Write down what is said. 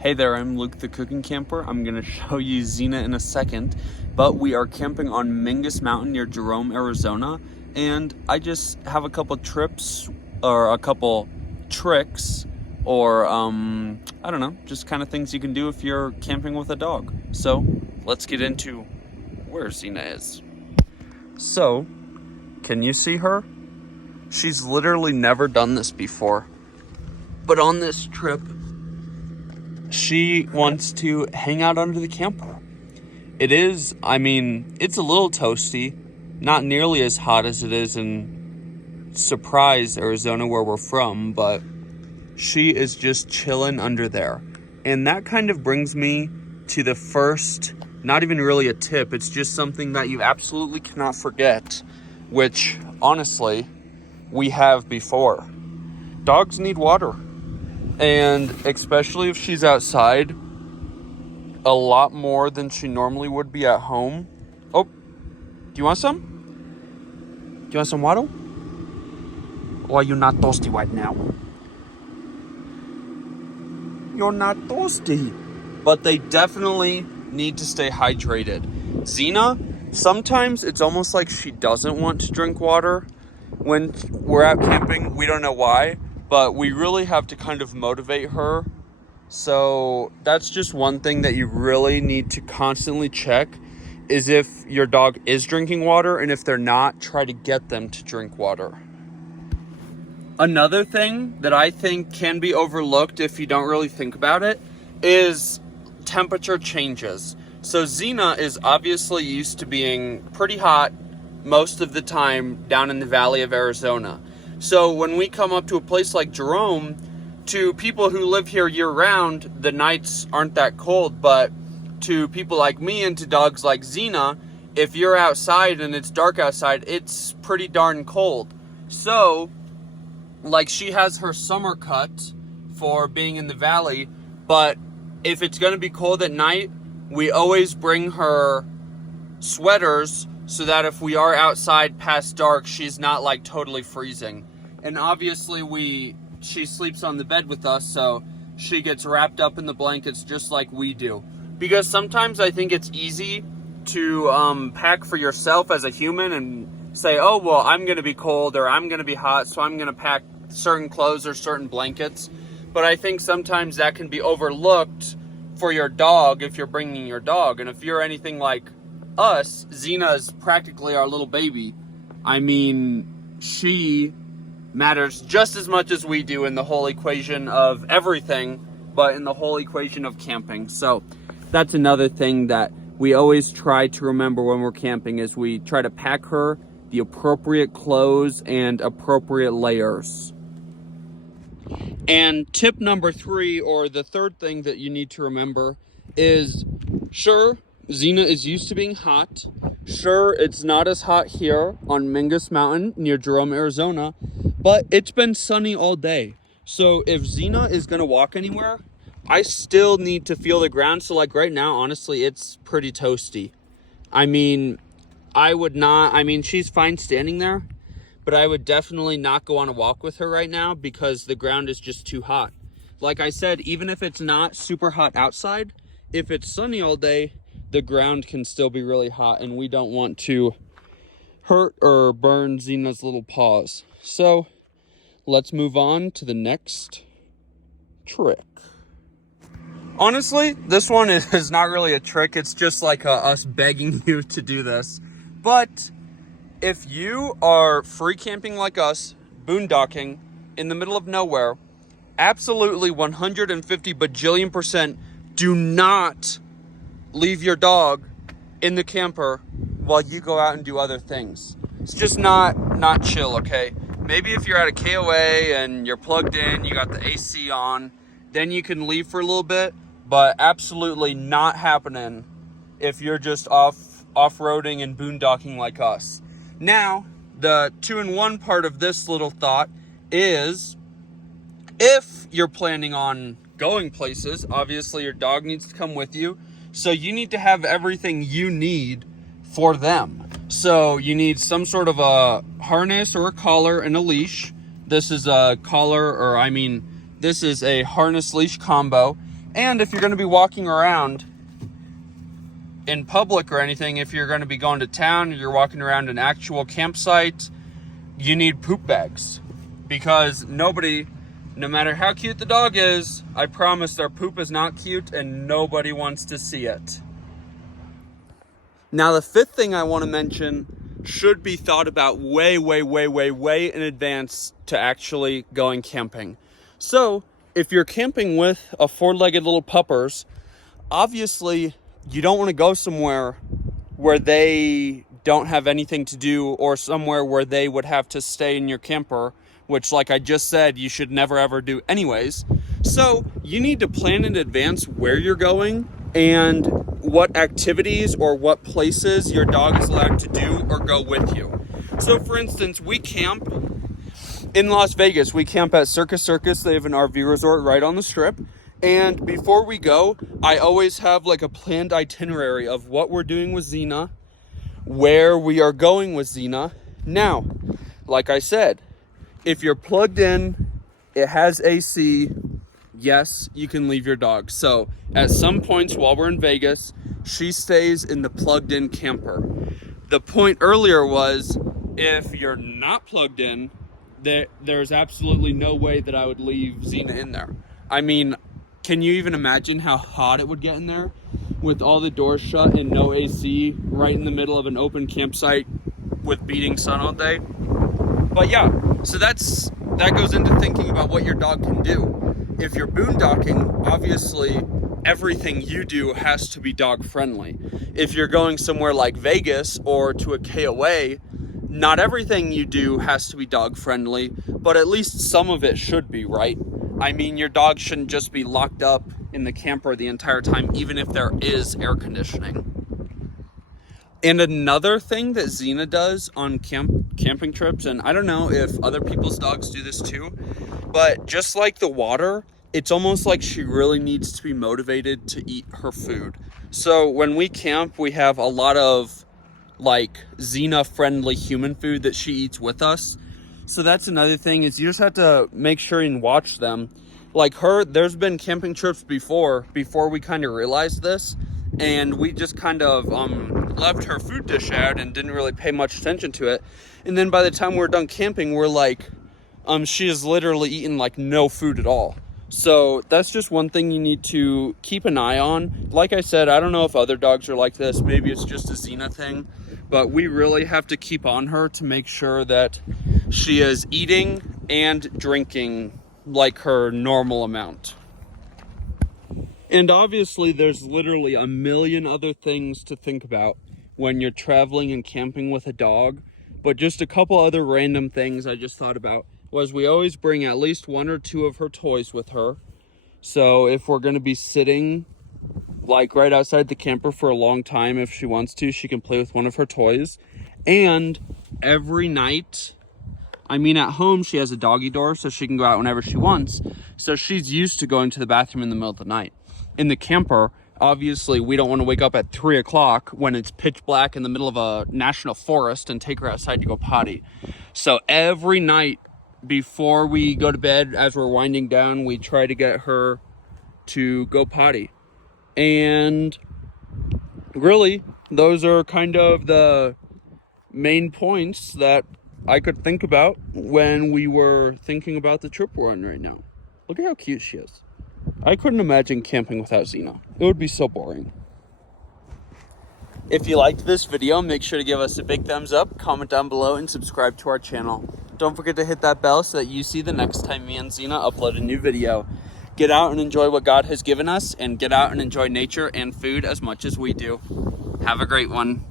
Hey there, I'm Luke the Cookin camper. I'm going to show you Zena in a second, but we are camping on Mingus Mountain near Jerome, Arizona, and I just have a couple trips or a couple tricks or I don't know, just kind of things you can do if you're camping with a dog. So let's get into where Zena is. So, can you see her? She's literally never done this before, but on this trip, she wants to hang out under the camper. It is, it's a little toasty, not nearly as hot as it is in Surprise, Arizona, where we're from, but she is just chilling under there. And that kind of brings me to the first, not even really a tip, it's just something that you absolutely cannot forget, which, honestly, we have before. Dogs need water. And especially if she's outside a lot more than she normally would be at home. Oh, do you want some? Do you want some water? Or are you not thirsty right now? You're not thirsty. But they definitely need to stay hydrated. Zena, sometimes it's almost like she doesn't want to drink water when we're out camping. We don't know why. But we really have to kind of motivate her. So that's just one thing that you really need to constantly check, is if your dog is drinking water, and if they're not, try to get them to drink water. Another thing that I think can be overlooked if you don't really think about it is temperature changes. So Zena is obviously used to being pretty hot most of the time down in the valley of Arizona. So when we come up to a place like Jerome, to people who live here year-round, the nights aren't that cold, but to people like me and to dogs like Zena, if you're outside and it's dark outside, it's pretty darn cold. So, like, she has her summer cut for being in the valley, but if it's going to be cold at night, we always bring her sweaters so that if we are outside past dark, she's not like totally freezing. And obviously she sleeps on the bed with us, so she gets wrapped up in the blankets just like we do. Because sometimes I think it's easy to pack for yourself as a human and say, oh, well, I'm going to be cold or I'm going to be hot, so I'm going to pack certain clothes or certain blankets. But I think sometimes that can be overlooked for your dog if you're bringing your dog. And if you're anything like us, Zena is practically our little baby. She matters just as much as we do in the whole equation of everything, but in the whole equation of camping. So that's another thing that we always try to remember when we're camping, is we try to pack her the appropriate clothes and appropriate layers. And tip number 3, or the third thing that you need to remember, is sure, Zena is used to being hot. Sure, it's not as hot here on Mingus Mountain near Jerome, Arizona, but it's been sunny all day. So if Zena is going to walk anywhere, I still need to feel the ground. So like right now, honestly, it's pretty toasty. She's fine standing there, but I would definitely not go on a walk with her right now because the ground is just too hot. Like I said, even if it's not super hot outside, if it's sunny all day, the ground can still be really hot, and we don't want to hurt or burn Zena's little paws. So let's move on to the next trick. Honestly, this one is not really a trick. It's just like us begging you to do this. But if you are free camping like us, boondocking in the middle of nowhere, absolutely 150 bajillion% do not leave your dog in the camper while you go out and do other things. It's just not chill, okay? Maybe if you're at a KOA and you're plugged in, you got the AC on, then you can leave for a little bit, but absolutely not happening if you're just off-roading and boondocking like us. Now, the 2-in-1 part of this little thought is, if you're planning on going places, obviously your dog needs to come with you. So you need to have everything you need for them. So you need some sort of a harness or a collar and a leash. This is a collar, this is a harness leash combo. And if you're going to be walking around in public or anything, if you're going to be going to town, or you're walking around an actual campsite, you need poop bags. Because nobody, no matter how cute the dog is, I promise their poop is not cute and nobody wants to see it. Now, the fifth thing I want to mention should be thought about way in advance to actually going camping. So, if you're camping with a four-legged little puppers, obviously you don't want to go somewhere where they don't have anything to do, or somewhere where they would have to stay in your camper, which, like I just said, you should never ever do anyways. So you need to plan in advance where you're going and what activities or what places your dog is allowed to do or go with you. So for instance, we camp in Las Vegas. We camp at Circus Circus. They have an RV resort right on the strip. And before we go, I always have like a planned itinerary of what we're doing with Zena, where we are going with Zena. Now, like I said, if you're plugged in, it has AC, yes, you can leave your dog. So at some points while we're in Vegas, she stays in the plugged in camper. The point earlier was, if you're not plugged in, there's absolutely no way that I would leave Zena in there. I mean, can you even imagine how hot it would get in there with all the doors shut and no AC right in the middle of an open campsite with beating sun all day? But yeah, so that goes into thinking about what your dog can do. If you're boondocking, obviously everything you do has to be dog friendly. If you're going somewhere like Vegas or to a KOA, not everything you do has to be dog friendly, but at least some of it should be, right? I mean, your dog shouldn't just be locked up in the camper the entire time, even if there is air conditioning. And another thing that Zena does on camping trips, and I don't know if other people's dogs do this too, but just like the water, it's almost like she really needs to be motivated to eat her food. So when we camp, we have a lot of like Zena friendly human food that she eats with us. So that's another thing, is you just have to make sure and watch them. Like there's been camping trips before we kind of realized this, and we just kind of left her food dish out and didn't really pay much attention to it. And then by the time we're done camping, we're like, she has literally eaten like no food at all. So that's just one thing you need to keep an eye on. Like I said, I don't know if other dogs are like this. Maybe it's just a Zena thing, but we really have to keep on her to make sure that she is eating and drinking like her normal amount. And obviously there's literally a million other things to think about when you're traveling and camping with a dog. But just a couple other random things I just thought about was, we always bring at least one or two of her toys with her. So if we're going to be sitting like right outside the camper for a long time, if she wants to, she can play with one of her toys. And every night, I mean, at home, she has a doggy door, so she can go out whenever she wants. So she's used to going to the bathroom in the middle of the night. In the camper, obviously, we don't want to wake up at 3 o'clock when it's pitch black in the middle of a national forest and take her outside to go potty. So every night before we go to bed, as we're winding down, we try to get her to go potty. And really, those are kind of the main points that I could think about when we were thinking about the trip we're on right now. Look at how cute she is. I couldn't imagine camping without Zena. It would be so boring. If you liked this video, make sure to give us a big thumbs up, comment down below, and subscribe to our channel. Don't forget to hit that bell so that you see the next time me and Zena upload a new video. Get out and enjoy what God has given us, and get out and enjoy nature and food as much as we do. Have a great one.